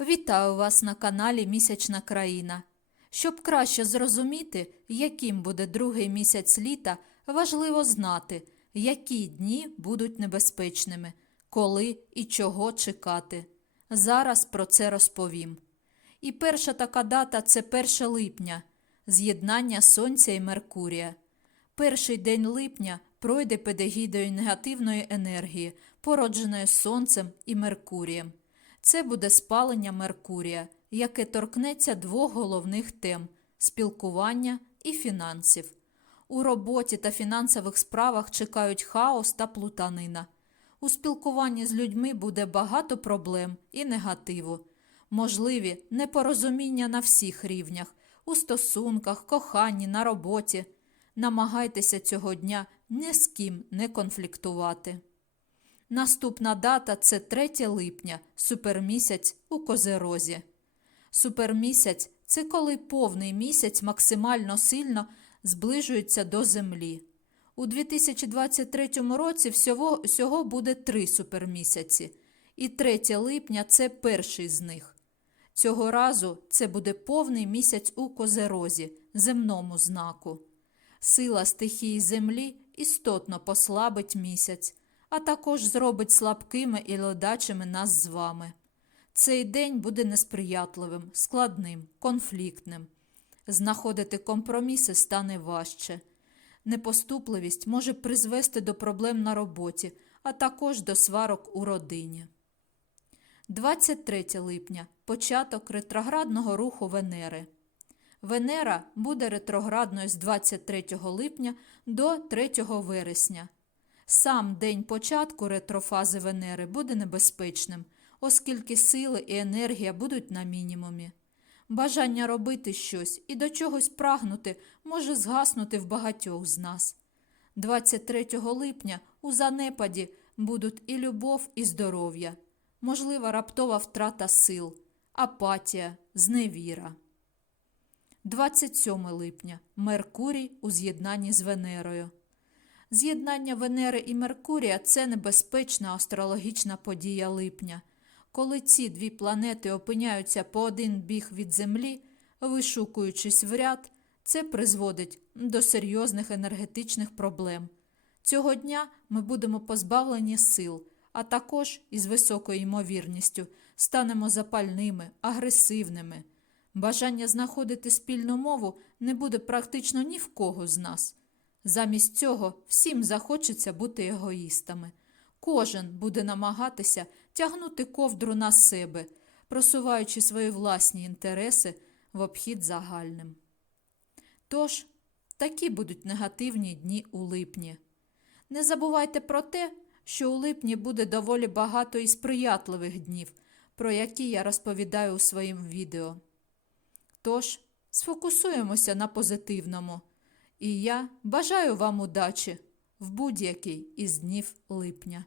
Вітаю вас на каналі Місячна країна. Щоб краще зрозуміти, яким буде другий місяць літа, важливо знати, які дні будуть небезпечними, коли і чого чекати. Зараз про це розповім. І перша така дата це 1 липня з'єднання Сонця і Меркурія. Перший день липня пройде під егідою негативної енергії, породженої Сонцем і Меркурієм. Це буде спалення Меркурія, яке торкнеться двох головних тем спілкування і фінансів. У роботі та фінансових справах чекають хаос та плутанина. У спілкуванні з людьми буде багато проблем і негативу. Можливі непорозуміння на всіх рівнях у стосунках, коханні, на роботі. Намагайтеся цього дня ні з ким не конфліктувати. Наступна дата це 3 липня, супермісяць у Козерозі. Супермісяць це коли повний місяць максимально сильно зближується до Землі. У 2023 році всього, всього буде три супермісяці, і 3 липня це перший з них. Цього разу це буде повний місяць у Козерозі, земному знаку. Сила стихії Землі істотно послабить місяць, а також зробить слабкими і ледачими нас з вами. Цей день буде несприятливим, складним, конфліктним. Знаходити компроміси стане важче. Непоступливість може призвести до проблем на роботі, а також до сварок у родині. 23 липня початок ретроградного руху Венери. Венера буде ретроградною з 23 липня до 3 вересня. Сам день початку ретрофази Венери буде небезпечним, оскільки сили і енергія будуть на мінімумі. Бажання робити щось і до чогось прагнути може згаснути в багатьох з нас. 23 липня у занепаді будуть і любов, і здоров'я, можлива раптова втрата сил, апатія, зневіра. 27 липня Меркурій у з'єднанні з Венерою. З'єднання Венери і Меркурія це небезпечна астрологічна подія липня. Коли ці дві планети опиняються по один біг від Землі, вишукуючись в ряд, це призводить до серйозних енергетичних проблем. Цього дня ми будемо позбавлені сил, а також із високою ймовірністю станемо запальними, агресивними. Бажання знаходити спільну мову не буде практично ні в кого з нас. Замість цього всім захочеться бути егоїстами. Кожен буде намагатися тягнути ковдру на себе, просуваючи свої власні інтереси в обхід загальним. Тож, такі будуть негативні дні у липні. Не забувайте про те, що у липні буде доволі багато і сприятливих днів, про які я розповідаю у своїм відео. Тож, сфокусуємося на позитивному. І я бажаю вам удачі в будь-який із днів липня.